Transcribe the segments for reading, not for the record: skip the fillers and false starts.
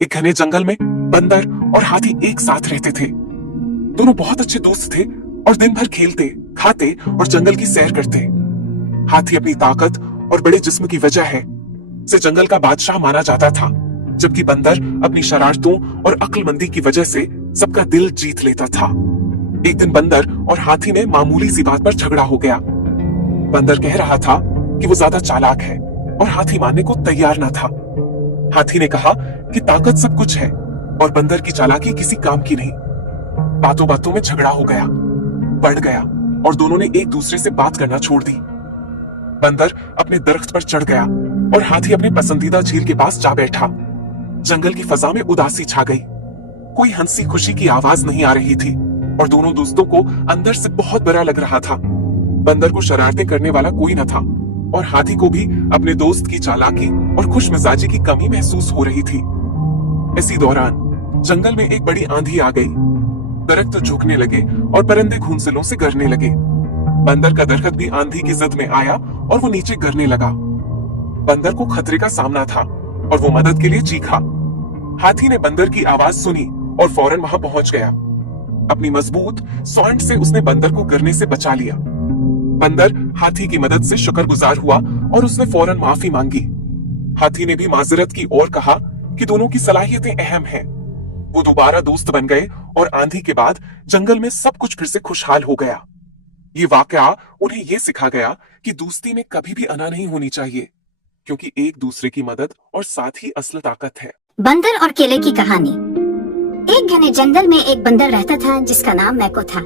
एक घने जंगल में बंदर और हाथी एक साथ रहते थे। दोनों बहुत अच्छे दोस्त थे और दिन भर खेलते, खाते और जंगल की सैर करते। हाथी अपनी ताकत और बड़े जिस्म की वजह से जंगल का बादशाह माना जाता था, जबकि बंदर अपनी शरारतों और अक्लमंदी की वजह से सबका दिल जीत लेता था। एक दिन बंदर और हाथी में मामूली सी बात पर झगड़ा हो गया। बंदर कह रहा था कि वो ज्यादा चालाक है और हाथी मानने को तैयार ना था। हाथी ने कहा कि ताकत सब कुछ है और बंदर की चालाकी किसी काम की नहीं। बातों बातों में झगड़ा हो गया, बढ़ गया और दोनों ने एक दूसरे से बात करना छोड़ दी। बंदर अपने दरख्त पर चढ़ गया और हाथी अपने पसंदीदा झील के पास जा बैठा। जंगल की फजा में उदासी छा गई। कोई हंसी खुशी की आवाज नहीं आ रही थी और दोनों दोस्तों को अंदर से बहुत बुरा लग रहा था। बंदर को शरारतें करने वाला कोई न था और हाथी को भी अपने दोस्त की चालाकी और खुशमिजाजी की कमी महसूस हो रही थी। इसी दौरान जंगल में एक बड़ी आंधी आ गई। दरख्त झुकने लगे और परिंदे घोंसलों से गिरने लगे। बंदर का दरख्त भी आंधी की जद में आया और वो नीचे गिरने लगा। बंदर को खतरे का सामना था और वो मदद के लिए चीखा। हाथी ने बंदर की आवाज सुनी और फौरन वहां पहुंच गया। अपनी मजबूत सॉन्ट से उसने बंदर को गिरने से बचा लिया। बंदर हाथी की मदद से शुक्रगुजार हुआ और उसने फौरन माफी मांगी। हाथी ने भी माजरत की और कहा कि दोनों की सलाहियतें अहम हैं। वो दोबारा दोस्त बन गए और आंधी के बाद जंगल में सब कुछ फिर से खुशहाल हो गया। ये वाकया उन्हें ये सिखा गया कि दोस्ती में कभी भी अना नहीं होनी चाहिए, क्योंकि एक दूसरे की मदद और साथ ही असल ताकत है। बंदर और केले की कहानी। एक घने जंगल में एक बंदर रहता था जिसका नाम मैको था।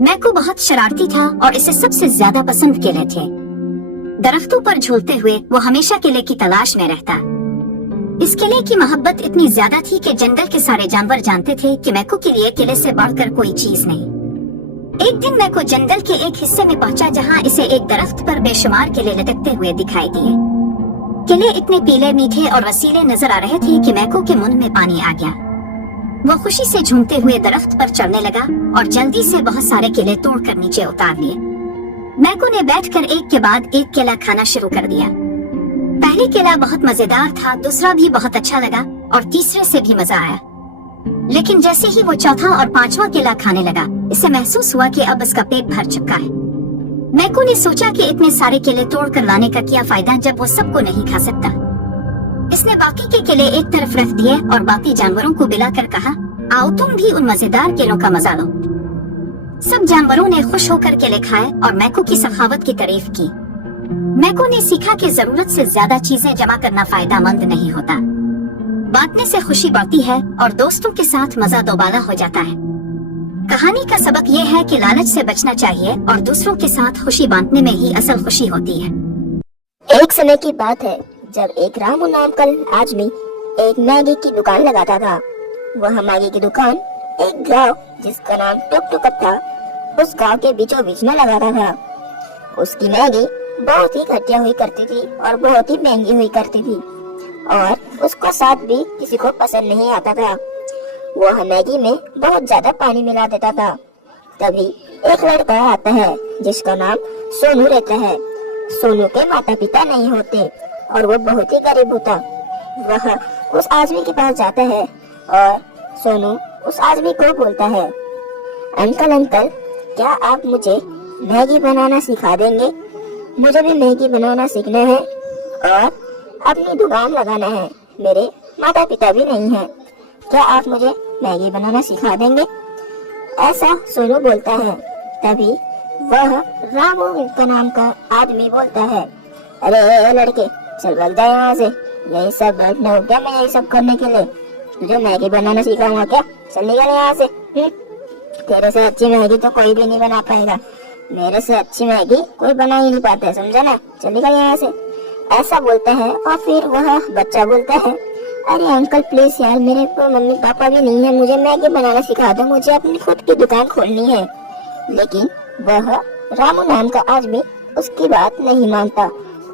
मैको बहुत शरारती था और इसे सबसे ज्यादा पसंद केले थे। दरख्तों पर झूलते हुए वो हमेशा केले की तलाश में रहता। इस केले की मोहब्बत इतनी ज्यादा थी कि जंगल के सारे जानवर जानते थे कि मैको के लिए केले से बढ़कर कोई चीज नहीं। एक दिन मैको जंगल के एक हिस्से में पहुंचा जहां इसे एक दरख्त पर बेशुमार केले लटकते हुए दिखाई दिए। केले इतने पीले, मीठे और रसीले नजर आ रहे थे कि मैको के मुंह में पानी आ गया। वो खुशी से झूमते हुए दरख्त पर चढ़ने लगा और जल्दी से बहुत सारे केले तोड़कर नीचे उतार लिए। मैको ने बैठकर एक के बाद एक केला खाना शुरू कर दिया। पहली केला बहुत मजेदार था, दूसरा भी बहुत अच्छा लगा और तीसरे से भी मजा आया। लेकिन जैसे ही वो चौथा और पांचवा केला खाने लगा, इसे महसूस हुआ कि अब इसका पेट भर चुका है। मैको ने सोचा कि इतने सारे केले तोड़कर लाने का क्या फायदा जब वो सबको नहीं खा सकता। इसने बाकी के केले एक तरफ रख दिए और बाकी जानवरों को बुलाकर कहा, आओ तुम भी उन मजेदार केलों का मजा लो। सब जानवरों ने खुश होकर केले खाए और मैको की सखावत की तारीफ की। मैको ने सीखा कि जरूरत से ज्यादा चीजें जमा करना फायदेमंद नहीं होता। बांटने से खुशी बढ़ती है और दोस्तों के साथ मजा दोबारा हो जाता है। कहानी का सबक ये है कि लालच से बचना चाहिए और दूसरों के साथ खुशी बांटने में ही असल खुशी होती है। एक समय की बात है जब एक रामू नाम का आदमी एक मैगी की दुकान लगाता था। वह मैगी की दुकान एक गांव जिसका नाम टुकटुक था, उस गांव के बीचों बीच में लगाता था। उसकी मैगी बहुत ही घटिया हुई करती थी और बहुत ही महंगी हुई करती थी और उसका स्वाद भी किसी को पसंद नहीं आता था। वह मैगी में बहुत ज्यादा पानी मिला देता था। तभी एक लड़का आता है जिसका नाम सोनू रहता है। सोनू के माता पिता नहीं होते और वो बहुत ही गरीब होता। वह उस आदमी के पास जाता है और सोनू उस आदमी को बोलता है, अंकल क्या आप मुझे मैगी बनाना सिखा देंगे? मुझे भी मैगी बनाना सीखना है और अपनी दुकान लगाना है। मेरे माता पिता भी नहीं है, क्या आप मुझे मैगी बनाना सिखा देंगे? ऐसा सोनू बोलता है। तभी वह रामू का नाम का आदमी बोलता है, अरे लड़के चल भाग जाए यहाँ से, यही सब बैठना हो क्या? मैं यही सब करने के लिए तुझे मैगी बनाना सिखाऊंगा क्या? चल निकल यहाँ से। तेरे से अच्छी मैगी तो कोई भी नहीं बना पाएगा। मेरे से अच्छी मैगी कोई बना ही नहीं पाता है, समझा ना? चल निकल यहाँ से। ऐसा बोलता है और फिर वह बच्चा बोलता है, अरे अंकल प्लीज यार, मेरे को मम्मी पापा भी नहीं है, मुझे मैगी बनाना सिखा दो, मुझे अपनी खुद की दुकान खोलनी है। लेकिन वह रामू नाम का आदमी उसकी बात नहीं मानता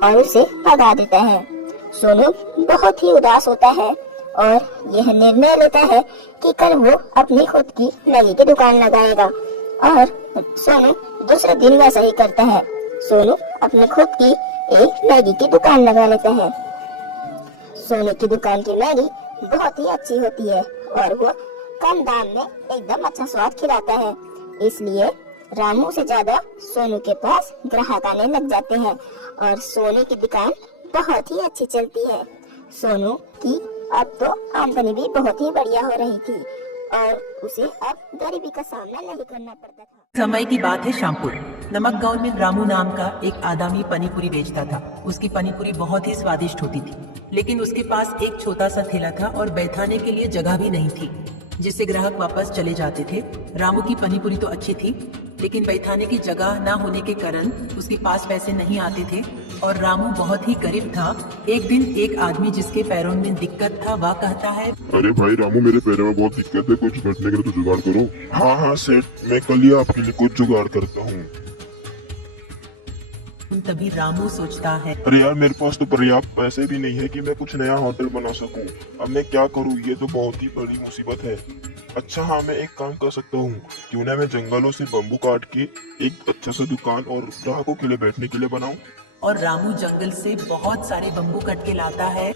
और उसे भगा देता है। सोनू बहुत ही उदास होता है और यह निर्णय लेता है कि कल वो अपनी खुद की मैगी की दुकान लगाएगा और सोनू दूसरे दिन वैसा ही करता है। सोनू अपने खुद की एक मैगी की दुकान लगा लेता है। सोनू की दुकान की मैगी बहुत ही अच्छी होती है और वो कम दाम में एकदम अच्छा स्वाद खिलाता है। इसलिए रामू से ज्यादा सोनू के पास ग्राहक आने लग जाते हैं और सोनू की दुकान बहुत ही अच्छी चलती है। सोनू की अब तो आमदनी भी बहुत ही बढ़िया हो रही थी और उसे अब गरीबी का सामना नहीं करना पड़ता था। समय की बात है शामपुर। नमक गांव में रामू नाम का एक आदमी पनीपुरी बेचता था। उसकी पनीपुरी बहुत ही स्वादिष्ट होती थी, लेकिन उसके पास एक छोटा सा ठेला था और बैठाने के लिए जगह भी नहीं थी, जिससे ग्राहक वापस चले जाते थे। रामू की पनीपुरी तो अच्छी थी, लेकिन बैठाने की जगह न होने के कारण उसके पास पैसे नहीं आते थे और रामू बहुत ही गरीब था। एक दिन एक आदमी जिसके पैरों में दिक्कत था वह कहता है, अरे भाई रामू, मेरे पैरों में बहुत दिक्कत है, कुछ बैठने के लिए तो जुगाड़ करो। हाँ हाँ सेठ, मैं कल ही आपके लिए कुछ जुगाड़ करता हूँ। तभी रामू सोचता है, अरे यार, मेरे पास तो पर्याप्त पैसे भी नहीं है कि मैं कुछ नया होटल बना सकूं। अब मैं क्या करूं, ये तो बहुत ही बड़ी मुसीबत है। अच्छा हाँ, मैं एक काम कर सकता हूँ, क्यों ना मैं जंगलों से बम्बू काट के एक अच्छा सा दुकान और ग्राहकों के लिए बैठने के लिए बनाऊं। और रामू जंगल से बहुत सारे बम्बू कट के लाता है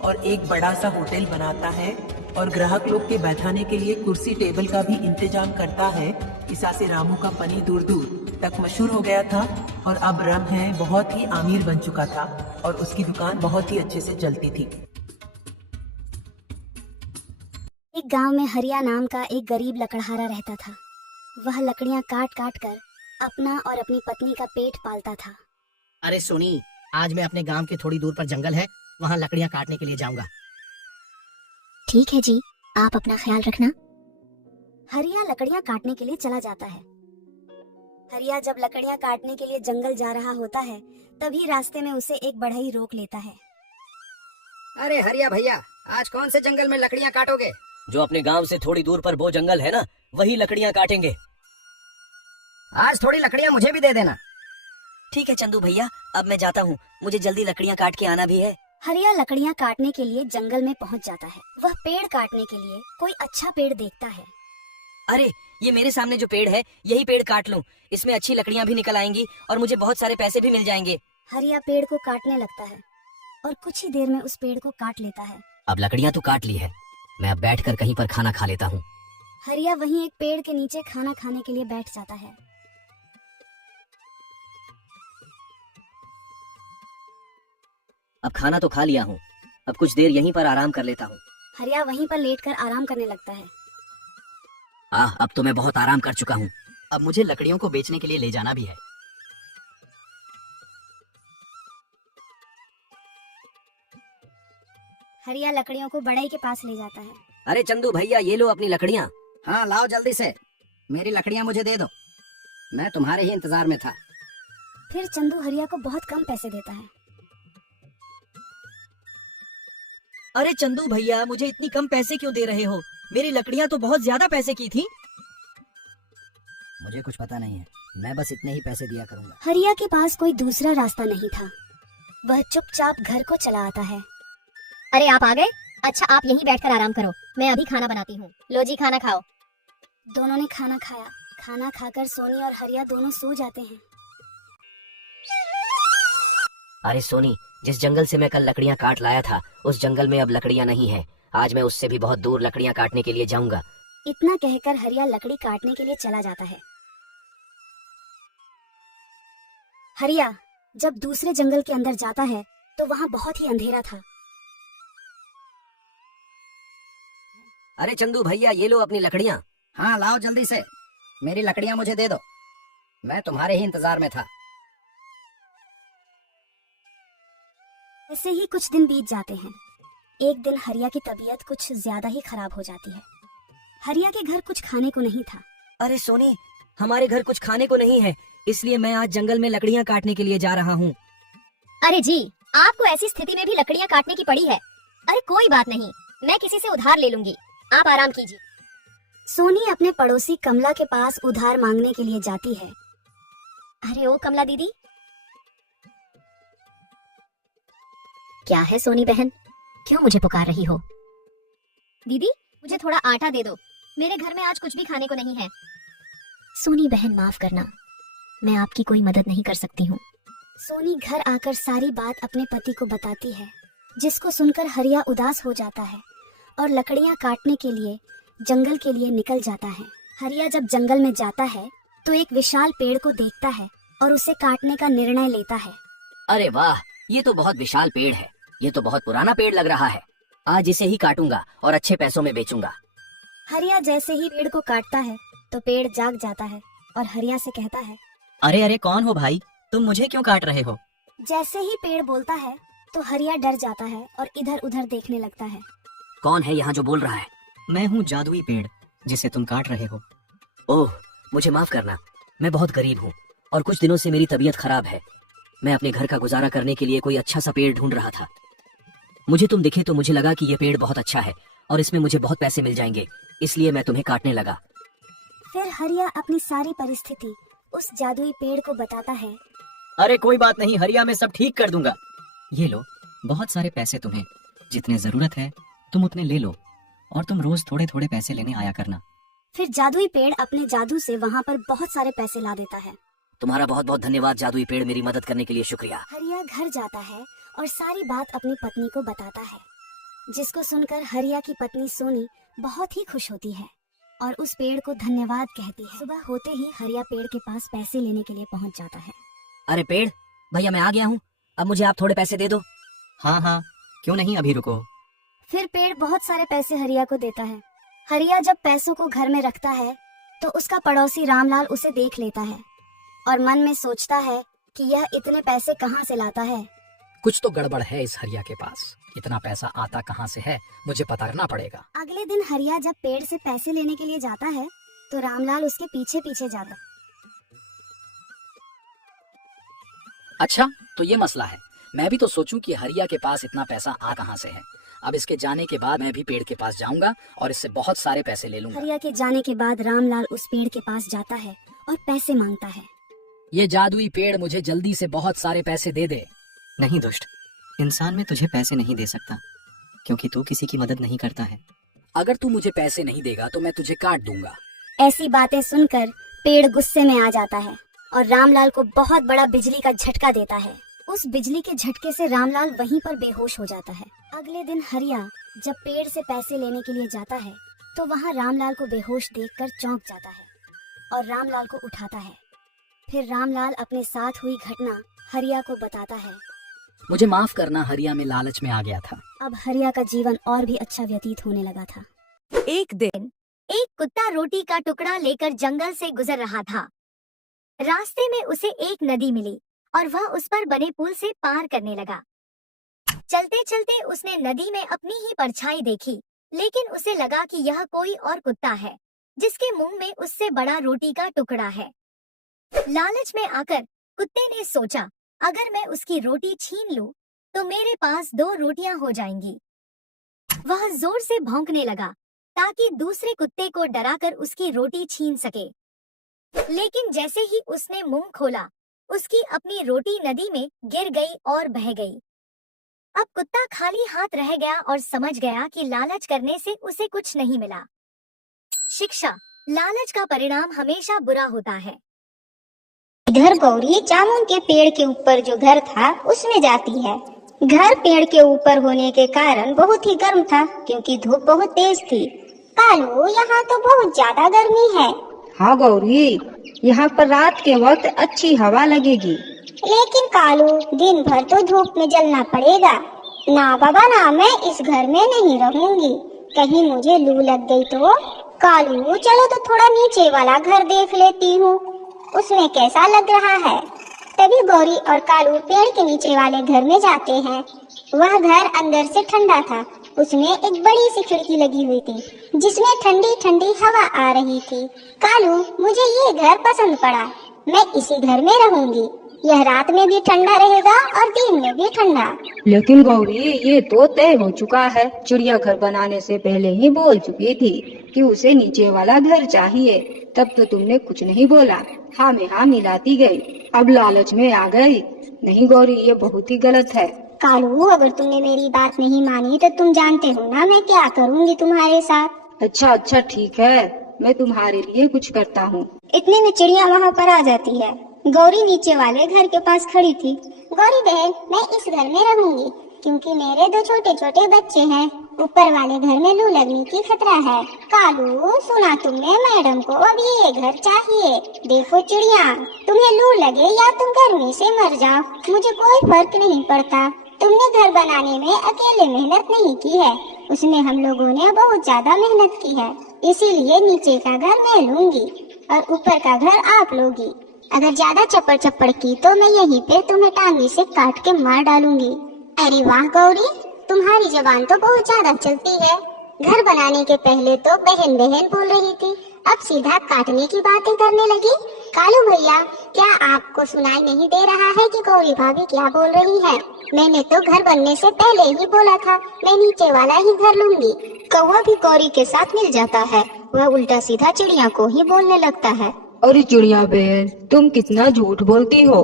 और एक बड़ा सा होटल बनाता है और ग्राहक लोग के बैठाने के लिए कुर्सी टेबल का भी इंतजाम करता है। इसा से रामू का पनी दूर दूर तक मशहूर हो गया था और अब रम है बहुत ही अमीर बन चुका था और उसकी दुकान बहुत ही अच्छे से चलती थी। एक गांव में हरिया नाम का एक गरीब लकड़हारा रहता था। वह लकड़ियां काट काट कर अपना और अपनी पत्नी का पेट पालता था। अरे सोनी, आज मैं अपने गांव के थोड़ी दूर पर जंगल है, वहाँ लकड़ियाँ काटने के लिए जाऊंगा। ठीक है जी, आप अपना ख्याल रखना। हरिया लकड़ियां काटने के लिए चला जाता है। हरिया जब लकड़ियां काटने के लिए जंगल जा रहा होता है, तभी रास्ते में उसे एक बढ़ई रोक लेता है। अरे हरिया भैया, आज कौन से जंगल में लकड़ियाँ काटोगे? जो अपने गांव से थोड़ी दूर पर वो जंगल है ना, वही लकड़ियां काटेंगे। आज थोड़ी लकड़ियाँ मुझे भी दे देना। ठीक है चंदू भैया, अब मैं जाता हूँ, मुझे जल्दी लकड़ियां काट के आना भी है। हरिया लकड़ियां काटने के लिए जंगल में पहुंच जाता है। वह पेड़ काटने के लिए कोई अच्छा पेड़ देखता है। अरे ये मेरे सामने जो पेड़ है, यही पेड़ काट लूं, इसमें अच्छी लकड़ियां भी निकल आएंगी और मुझे बहुत सारे पैसे भी मिल जाएंगे। हरिया पेड़ को काटने लगता है और कुछ ही देर में उस पेड़ को काट लेता है। अब लकड़ियां तो काट ली है, मैं अब बैठकर कहीं पर खाना खा लेता हूँ। हरिया वहीं एक पेड़ के नीचे खाना खाने के लिए बैठ जाता है। अब खाना तो खा लिया हूँ, अब कुछ देर यहीं पर आराम कर लेता हूँ। हरिया वहीं पर लेटकर आराम करने लगता है। अब तो मैं बहुत आराम कर चुका हूँ। अब मुझे लकड़ियों को बेचने के लिए ले जाना भी है। हरिया लकड़ियों को बढ़ई के पास ले जाता है। अरे चंदू भैया, ये लो अपनी लकड़ियाँ। हाँ लाओ जल्दी से, मेरी लकड़ियाँ मुझे दे दो, मैं तुम्हारे ही इंतजार में था। फिर चंदू हरिया को बहुत कम पैसे देता है। अरे चंदू भैया, मुझे इतनी कम पैसे क्यों दे रहे हो? मेरी लकड़ियाँ तो बहुत ज्यादा पैसे की थी। मुझे कुछ पता नहीं है, मैं बस इतने ही पैसे दिया करूंगा। हरिया के पास कोई दूसरा रास्ता नहीं था। वह चुपचाप घर को चला आता है। अरे आप आ गए? अच्छा आप यहीं बैठकर आराम करो, मैं अभी खाना बनाती हूँ। लो जी खाना खाओ। दोनों ने खाना खाया। खाना खाकर सोनी और हरिया दोनों सो जाते हैं। अरे सोनी, जिस जंगल से मैं कल लकड़ियाँ काट लाया था, उस जंगल में अब लकड़ियाँ नहीं है। आज मैं उससे भी बहुत दूर लकड़ियाँ काटने के लिए जाऊंगा। इतना कहकर हरिया लकड़ी काटने के लिए चला जाता है। हरिया जब दूसरे जंगल के अंदर जाता है तो वहाँ बहुत ही अंधेरा था। अरे चंदू भैया, ये लो अपनी लकड़ियाँ। हाँ लाओ जल्दी से, मेरी लकड़ियाँ मुझे दे दो, मैं तुम्हारे ही इंतजार में था। ऐसे ही कुछ दिन बीत जाते हैं। एक दिन हरिया की तबीयत कुछ ज्यादा ही खराब हो जाती है। हरिया के घर कुछ खाने को नहीं था। अरे सोनी, हमारे घर कुछ खाने को नहीं है, इसलिए मैं आज जंगल में लकड़ियाँ काटने के लिए जा रहा हूँ। अरे जी, आपको ऐसी स्थिति में भी लकड़ियाँ काटने की पड़ी है। अरे कोई बात नहीं, मैं किसी से उधार ले लूंगी, आप आराम कीजिए। सोनी अपने पड़ोसी कमला के पास उधार मांगने के लिए जाती है। अरे ओ कमला दीदी। क्या है सोनी बहन, क्यों मुझे पुकार रही हो? दीदी मुझे थोड़ा आटा दे दो, मेरे घर में आज कुछ भी खाने को नहीं है। सोनी बहन माफ करना, मैं आपकी कोई मदद नहीं कर सकती हूँ। सोनी घर आकर सारी बात अपने पति को बताती है, जिसको सुनकर हरिया उदास हो जाता है और लकड़ियाँ काटने के लिए जंगल के लिए निकल जाता है। हरिया जब जंगल में जाता है तो एक विशाल पेड़ को देखता है और उसे काटने का निर्णय लेता है। अरे वाह, ये तो बहुत विशाल पेड़ है। ये तो बहुत पुराना पेड़ लग रहा है। आज इसे ही काटूंगा और अच्छे पैसों में बेचूंगा। हरिया जैसे ही पेड़ को काटता है तो पेड़ जाग जाता है और हरिया से कहता है, अरे अरे कौन हो भाई, तुम मुझे क्यों काट रहे हो? जैसे ही पेड़ बोलता है तो हरिया डर जाता है और इधर उधर देखने लगता है। कौन है यहाँ जो बोल रहा है? मैं हूँ जादुई पेड़ जिसे तुम काट रहे हो। ओह, मुझे माफ करना, मैं बहुत गरीब हूँ और कुछ दिनों से मेरी तबीयत खराब है। मैं अपने घर का गुजारा करने के लिए कोई अच्छा सा पेड़ ढूंढ रहा था। मुझे तुम दिखे तो मुझे लगा कि ये पेड़ बहुत अच्छा है और इसमें मुझे बहुत पैसे मिल जाएंगे, इसलिए मैं तुम्हें काटने लगा। फिर हरिया अपनी सारी परिस्थिति उस जादुई पेड़ को बताता है। अरे कोई बात नहीं हरिया, मैं सब ठीक कर दूंगा। ये लो, बहुत सारे पैसे, तुम्हें जितने जरूरत है तुम उतने ले लो और तुम रोज थोड़े थोड़े पैसे लेने आया करना। फिर जादुई पेड़ अपने जादू से वहाँ पर बहुत सारे पैसे ला देता है। तुम्हारा बहुत बहुत धन्यवाद जादुई पेड़, मेरी मदद करने के लिए शुक्रिया। हरिया घर जाता है और सारी बात अपनी पत्नी को बताता है, जिसको सुनकर हरिया की पत्नी सोनी बहुत ही खुश होती है और उस पेड़ को धन्यवाद कहती है। सुबह होते ही हरिया पेड़ के पास पैसे लेने के लिए पहुंच जाता है। अरे पेड़ भैया, मैं आ गया हूँ, अब मुझे आप थोड़े पैसे दे दो। हाँ हाँ, क्यों नहीं, अभी रुको। फिर पेड़ बहुत सारे पैसे हरिया को देता है। हरिया जब पैसों को घर में रखता है तो उसका पड़ोसी रामलाल उसे देख लेता है और मन में सोचता है कि यह इतने पैसे कहाँ से लाता है। कुछ तो गड़बड़ है इस हरिया के पास। इतना पैसा आता कहाँ से है, मुझे पता करना पड़ेगा। अगले दिन हरिया जब पेड़ से पैसे लेने के लिए जाता है तो रामलाल उसके पीछे पीछे जाता। अच्छा, तो ये मसला है। मैं भी तो सोचूं कि हरिया के पास इतना पैसा आ कहाँ से है। अब इसके जाने के बाद मैं भी पेड़ के पास जाऊंगा और इससे बहुत सारे पैसे ले लूंगा। हरिया के जाने के बाद रामलाल उस पेड़ के पास जाता है और पैसे मांगता है। ये जादुई पेड़ मुझे जल्दी से बहुत सारे पैसे दे दे। नहीं दुष्ट, इंसान में तुझे पैसे नहीं दे सकता क्योंकि तू किसी की मदद नहीं करता है। अगर तू मुझे पैसे नहीं देगा तो मैं तुझे काट दूंगा। ऐसी बातें सुनकर पेड़ गुस्से में आ जाता है और रामलाल को बहुत बड़ा बिजली का झटका देता है। उस बिजली के झटके से रामलाल वहीं पर बेहोश हो जाता है। अगले दिन हरिया जब पेड़ से पैसे लेने के लिए जाता है तो वहाँ रामलाल को बेहोश देखकर चौंक जाता है और रामलाल को उठाता है। फिर रामलाल अपने साथ हुई घटना हरिया को बताता है। मुझे माफ करना हरिया, में लालच में आ गया था। अब हरिया का जीवन और भी अच्छा व्यतीत होने लगा था। एक दिन एक कुत्ता रोटी का टुकड़ा लेकर जंगल से गुजर रहा था। रास्ते में उसे एक नदी मिली और वह उस पर बने पुल से पार करने लगा। चलते चलते उसने नदी में अपनी ही परछाई देखी, लेकिन उसे लगा कि यह कोई और कुत्ता है जिसके मुंह में उससे बड़ा रोटी का टुकड़ा है। लालच में आकर कुत्ते ने सोचा, अगर मैं उसकी रोटी छीन लूं तो मेरे पास 2 रोटियां हो जाएंगी। वह जोर से भौंकने लगा ताकि दूसरे कुत्ते को डराकर उसकी रोटी छीन सके। लेकिन जैसे ही उसने मुंह खोला, उसकी अपनी रोटी नदी में गिर गई और बह गई। अब कुत्ता खाली हाथ रह गया और समझ गया कि लालच करने से उसे कुछ नहीं मिला। शिक्षा, लालच का परिणाम हमेशा बुरा होता है। इधर गौरी जामुन के पेड़ के ऊपर जो घर था उसमें जाती है। घर पेड़ के ऊपर होने के कारण बहुत ही गर्म था क्योंकि धूप बहुत तेज थी। कालू, यहाँ तो बहुत ज्यादा गर्मी है। हाँ गौरी, यहाँ पर रात के वक्त अच्छी हवा लगेगी। लेकिन कालू, दिन भर तो धूप में जलना पड़ेगा। ना बाबा ना, मैं इस घर में नहीं रहूंगी। कहीं मुझे लू लग गई तो। कालू, चलो तो थोड़ा नीचे वाला घर देख लेती हूँ, उसमें कैसा लग रहा है। तभी गौरी और कालू पेड़ के नीचे वाले घर में जाते हैं। वह घर अंदर से ठंडा था। उसमें एक बड़ी सी खिड़की लगी हुई थी जिसमें ठंडी ठंडी हवा आ रही थी। कालू, मुझे ये घर पसंद पड़ा, मैं इसी घर में रहूंगी। यह रात में भी ठंडा रहेगा और दिन में भी ठंडा। लेकिन गौरी, ये तो तय हो चुका है। चिड़िया घर बनाने से पहले ही बोल चुकी थी कि उसे नीचे वाला घर चाहिए। तब तो तुमने कुछ नहीं बोला, हाँ में हाँ मिलाती गई। अब लालच में आ गई। नहीं गौरी, ये बहुत ही गलत है। कालू, अगर तुमने मेरी बात नहीं मानी तो तुम जानते हो ना मैं क्या करूँगी तुम्हारे साथ। अच्छा ठीक है, मैं तुम्हारे लिए कुछ करता हूँ। इतने में चिड़िया वहाँ पर आ जाती है। गौरी नीचे वाले घर के पास खड़ी थी। गौरी बहन, मैं इस घर में रहूंगी क्योंकि मेरे 2 छोटे छोटे बच्चे हैं। ऊपर वाले घर में लू लगने की खतरा है। कालू, सुना तुमने मैडम को अभी ये घर चाहिए। देखो चिड़िया, तुम्हें लू लगे या तुम गर्मी से मर जाओ, मुझे कोई फर्क नहीं पड़ता। तुमने घर बनाने में अकेले मेहनत नहीं की है, उसमें हम लोगों ने बहुत ज्यादा मेहनत की है। इसीलिए नीचे का घर मैं लूंगी और ऊपर का घर आप लोगी। अगर ज्यादा चप्पड़ चप्पड़ की तो मैं यहीं पे तुम्हें टांगी से काट के मार डालूंगी। अरे वाह गौरी, तुम्हारी जबान तो बहुत ज्यादा चलती है। घर बनाने के पहले तो बहन बहन बोल रही थी, अब सीधा काटने की बातें करने लगी। कालू भैया, क्या आपको सुनाई नहीं दे रहा है कि गौरी भाभी क्या बोल रही है? मैंने तो घर बनने से पहले ही बोला था मैं नीचे वाला ही घर लूंगी। कौवा भी गौरी के साथ मिल जाता है, वह उल्टा सीधा चिड़िया को ही बोलने लगता है। अरे चिड़िया बहन, तुम कितना झूठ बोलती हो।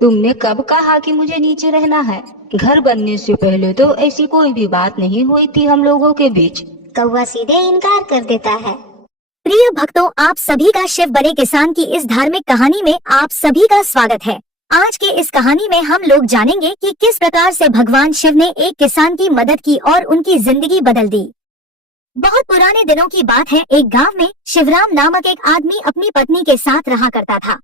तुमने कब कहा कि मुझे नीचे रहना है? घर बनने से पहले तो ऐसी कोई भी बात नहीं हुई थी हम लोगों के बीच। कौवा सीधे इनकार कर देता है। प्रिय भक्तों, आप सभी का शिव बड़े किसान की इस धार्मिक कहानी में आप सभी का स्वागत है। आज के इस कहानी में हम लोग जानेंगे कि किस प्रकार से भगवान शिव ने एक किसान की मदद की और उनकी जिंदगी बदल दी। बहुत पुराने दिनों की बात है। एक गांव में शिवराम नामक एक आदमी अपनी पत्नी के साथ रहा करता था।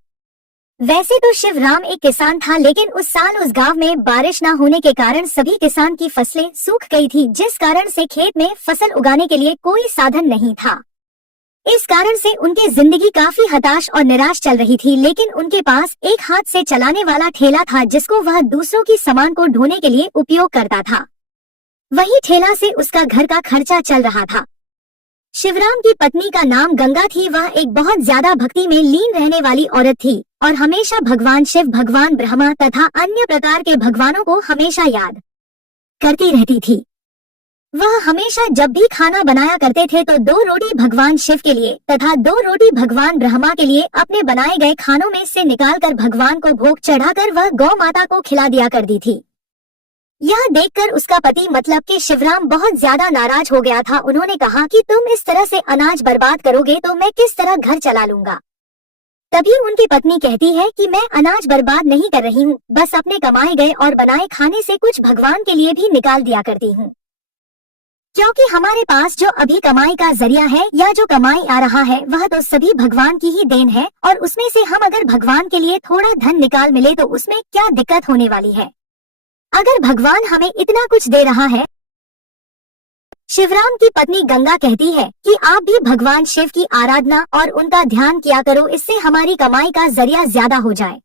वैसे तो शिवराम एक किसान था, लेकिन उस साल उस गांव में बारिश न होने के कारण सभी किसान की फसलें सूख गई थी, जिस कारण से खेत में फसल उगाने के लिए कोई साधन नहीं था। इस कारण से उनकी जिंदगी काफी हताश और निराश चल रही थी। लेकिन उनके पास एक हाथ से चलाने वाला ठेला था, जिसको वह दूसरों की सामान को ढोने के लिए उपयोग करता था। वही ठेला से उसका घर का खर्चा चल रहा था। शिवराम की पत्नी का नाम गंगा थी। वह एक बहुत ज्यादा भक्ति में लीन रहने वाली औरत थी और हमेशा भगवान शिव, भगवान ब्रह्मा तथा अन्य प्रकार के भगवानों को हमेशा याद करती रहती थी। वह हमेशा जब भी खाना बनाया करते थे तो 2 रोटी भगवान शिव के लिए तथा 2 रोटी भगवान ब्रह्मा के लिए अपने बनाए गए खानों में से निकालकर भगवान को भोग चढ़ाकर वह गौ माता को खिला दिया करती थी। यह देखकर उसका पति मतलब कि शिवराम बहुत ज्यादा नाराज हो गया था। उन्होंने कहा कि तुम इस तरह से अनाज बर्बाद करोगे तो मैं किस तरह घर चला लूंगा। तभी उनकी पत्नी कहती है कि मैं अनाज बर्बाद नहीं कर रही हूँ, बस अपने कमाए गए और बनाए खाने से कुछ भगवान के लिए भी निकाल दिया करती हूँ। क्योंकि हमारे पास जो अभी कमाई का जरिया है या जो कमाई आ रहा है वह तो सभी भगवान की ही देन है, और उसमें से हम अगर भगवान के लिए थोड़ा धन निकाल मिले तो उसमें क्या दिक्कत होने वाली है। अगर भगवान हमें इतना कुछ दे रहा है। शिवराम की पत्नी गंगा कहती है कि आप भी भगवान शिव की आराधना और उनका ध्यान किया करो, इससे हमारी कमाई का जरिया ज्यादा हो जाए।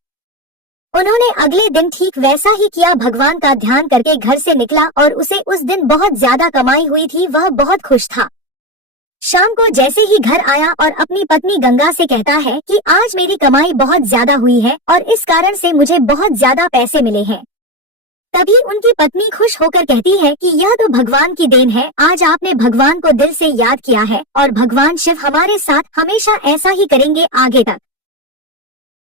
उन्होंने अगले दिन ठीक वैसा ही किया। भगवान का ध्यान करके घर से निकला और उसे उस दिन बहुत ज्यादा कमाई हुई थी। वह बहुत खुश था। शाम को जैसे ही घर आया और अपनी पत्नी गंगा से कहता है कि आज मेरी कमाई बहुत ज्यादा हुई है और इस कारण से मुझे बहुत ज्यादा पैसे मिले हैं। तभी उनकी पत्नी खुश होकर कहती है कि यह तो भगवान की देन है, आज आपने भगवान को दिल से याद किया है और भगवान शिव हमारे साथ हमेशा ऐसा ही करेंगे आगे तक।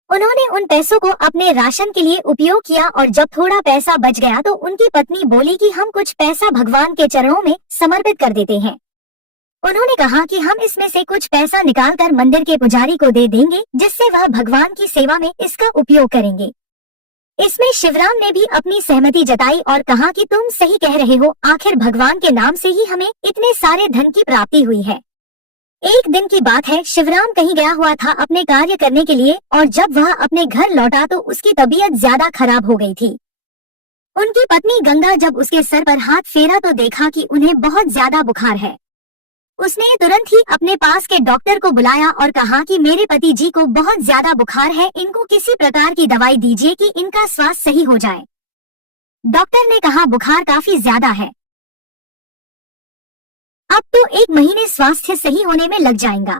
उन्होंने उन पैसों को अपने राशन के लिए उपयोग किया और जब थोड़ा पैसा बच गया तो उनकी पत्नी बोली कि हम कुछ पैसा भगवान के चरणों में समर्पित कर देते हैं। उन्होंने कहा कि हम इसमें से कुछ पैसा निकालकर मंदिर के पुजारी को दे देंगे, जिससे वह भगवान की सेवा में इसका उपयोग करेंगे। इसमें शिवराम ने भी अपनी सहमति जताई और कहा कि तुम सही कह रहे हो, आखिर भगवान के नाम से ही हमें इतने सारे धन की प्राप्ति हुई है। एक दिन की बात है, शिवराम कहीं गया हुआ था अपने कार्य करने के लिए और जब वह अपने घर लौटा तो उसकी तबीयत ज्यादा खराब हो गई थी। उनकी पत्नी गंगा जब उसके सर पर हाथ फेरा तो देखा कि उन्हें बहुत ज्यादा बुखार है। उसने तुरंत ही अपने पास के डॉक्टर को बुलाया और कहा कि मेरे पति जी को बहुत ज्यादा बुखार है, इनको किसी प्रकार की दवाई दीजिए कि इनका स्वास्थ्य सही हो जाए। डॉक्टर ने कहा बुखार काफी ज्यादा है, अब तो 1 महीने स्वास्थ्य सही होने में लग जाएगा।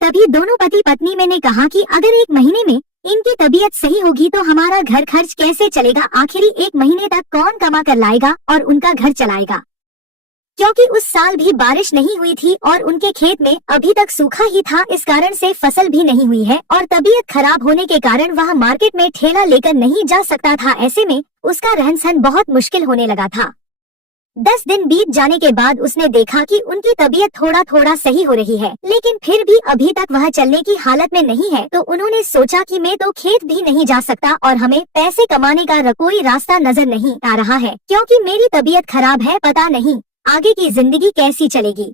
तभी दोनों पति पत्नी में ने कहा कि अगर 1 महीने में इनकी तबीयत सही होगी तो हमारा घर खर्च कैसे चलेगा, आखिरी 1 महीने तक कौन कमा कर लाएगा और उनका घर चलाएगा। क्योंकि उस साल भी बारिश नहीं हुई थी और उनके खेत में अभी तक सूखा ही था, इस कारण से फसल भी नहीं हुई है और तबीयत खराब होने के कारण वह मार्केट में ठेला लेकर नहीं जा सकता था। ऐसे में उसका रहन सहन बहुत मुश्किल होने लगा था। 10 दिन बीत जाने के बाद उसने देखा कि उनकी तबीयत थोड़ा थोड़ा सही हो रही है, लेकिन फिर भी अभी तक वह चलने की हालत में नहीं है। तो उन्होंने सोचा कि मैं तो खेत भी नहीं जा सकता और हमें पैसे कमाने का कोई रास्ता नजर नहीं आ रहा है, क्योंकि मेरी तबीयत खराब है। पता नहीं आगे की जिंदगी कैसी चलेगी।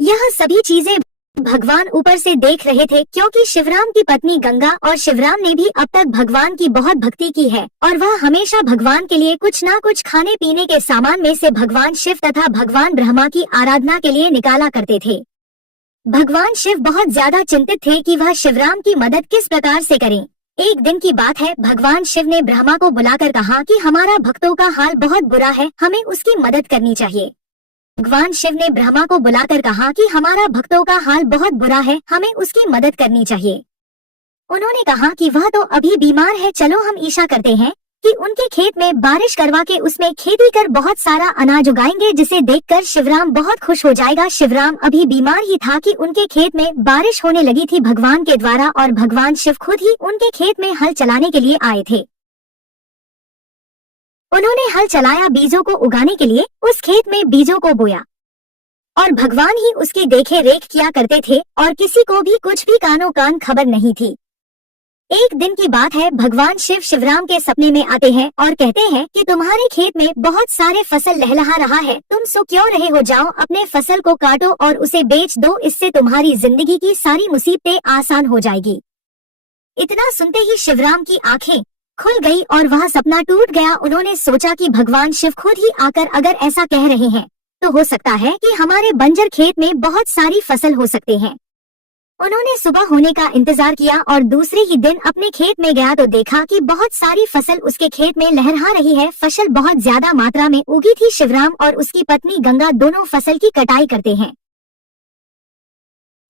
यह सभी चीजें भगवान ऊपर से देख रहे थे, क्योंकि शिवराम की पत्नी गंगा और शिवराम ने भी अब तक भगवान की बहुत भक्ति की है और वह हमेशा भगवान के लिए कुछ ना कुछ खाने पीने के सामान में से भगवान शिव तथा भगवान ब्रह्मा की आराधना के लिए निकाला करते थे। भगवान शिव बहुत ज्यादा चिंतित थे कि वह शिवराम की मदद किस प्रकार से करें। एक दिन की बात है, भगवान शिव ने ब्रह्मा को बुलाकर कहा कि हमारा भक्तों का हाल बहुत बुरा है, हमें उसकी मदद करनी चाहिए। भगवान शिव ने ब्रह्मा को बुलाकर कहा कि हमारा भक्तों का हाल बहुत बुरा है, हमें उसकी मदद करनी चाहिए। उन्होंने कहा कि वह तो अभी बीमार है, चलो हम ईशा करते हैं कि उनके खेत में बारिश करवा के उसमें खेती कर बहुत सारा अनाज उगाएंगे, जिसे देखकर शिवराम बहुत खुश हो जाएगा। शिवराम अभी बीमार ही था कि उनके खेत में बारिश होने लगी थी भगवान के द्वारा, और भगवान शिव खुद ही उनके खेत में हल चलाने के लिए आए थे। उन्होंने हल चलाया बीजों को उगाने के लिए, उस खेत में बीजों को बोया और भगवान ही उसकी देखे रेख किया करते थे और किसी को भी कुछ भी कानो कान खबर नहीं थी। एक दिन की बात है, भगवान शिव शिवराम के सपने में आते हैं और कहते हैं कि तुम्हारे खेत में बहुत सारे फसल लहलहा रहा है, तुम सो क्यों रहे हो, जाओ अपने फसल को काटो और उसे बेच दो, इससे तुम्हारी जिंदगी की सारी मुसीबतें आसान हो जाएगी। इतना सुनते ही शिवराम की आंखें खुल गई और वह सपना टूट गया। उन्होंने सोचा कि भगवान शिव खुद ही आकर अगर ऐसा कह रहे हैं तो हो सकता है कि हमारे बंजर खेत में बहुत सारी फसल हो सकते हैं। उन्होंने सुबह होने का इंतजार किया और दूसरे ही दिन अपने खेत में गया तो देखा कि बहुत सारी फसल उसके खेत में लहरा रही है। फसल बहुत ज्यादा मात्रा में उगी थी। शिवराम और उसकी पत्नी गंगा दोनों फसल की कटाई करते हैं।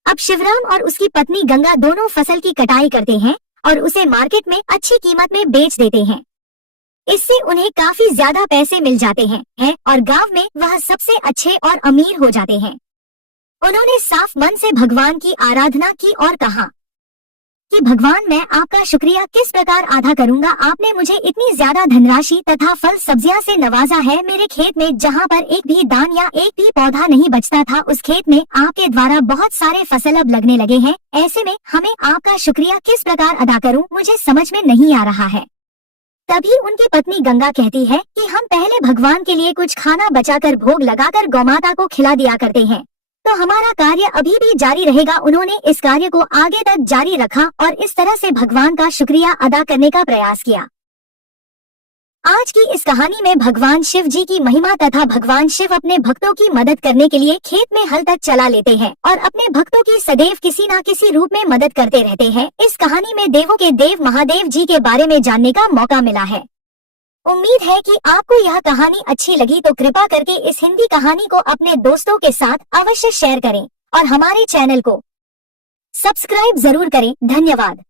अब शिवराम और उसकी पत्नी गंगा दोनों फसल की कटाई करते हैं और उसे मार्केट में अच्छी कीमत में बेच देते हैं। इससे उन्हें काफी ज्यादा पैसे मिल जाते हैं और गांव में वह सबसे अच्छे और अमीर हो जाते हैं। उन्होंने साफ मन से भगवान की आराधना की और कहा कि भगवान, मैं आपका शुक्रिया किस प्रकार अदा करूंगा, आपने मुझे इतनी ज्यादा धनराशि तथा फल सब्जियां से नवाजा है। मेरे खेत में जहां पर एक भी दान या एक भी पौधा नहीं बचता था, उस खेत में आपके द्वारा बहुत सारे फसल अब लगने लगे हैं। ऐसे में हमें आपका शुक्रिया किस प्रकार अदा करूं, मुझे समझ में नहीं आ रहा है। तभी उनकी पत्नी गंगा कहती है कि हम पहले भगवान के लिए कुछ खाना बचाकर भोग लगाकर गौमाता को खिला दिया करते हैं, तो हमारा कार्य अभी भी जारी रहेगा। उन्होंने इस कार्य को आगे तक जारी रखा और इस तरह से भगवान का शुक्रिया अदा करने का प्रयास किया। आज की इस कहानी में भगवान शिव जी की महिमा तथा भगवान शिव अपने भक्तों की मदद करने के लिए खेत में हल तक चला लेते हैं और अपने भक्तों की सदैव किसी न किसी रूप में मदद करते रहते हैं। इस कहानी में देवों के देव महादेव जी के बारे में जानने का मौका मिला है। उम्मीद है कि आपको यह कहानी अच्छी लगी, तो कृपा करके इस हिंदी कहानी को अपने दोस्तों के साथ अवश्य शेयर करें और हमारे चैनल को सब्सक्राइब जरूर करें। धन्यवाद।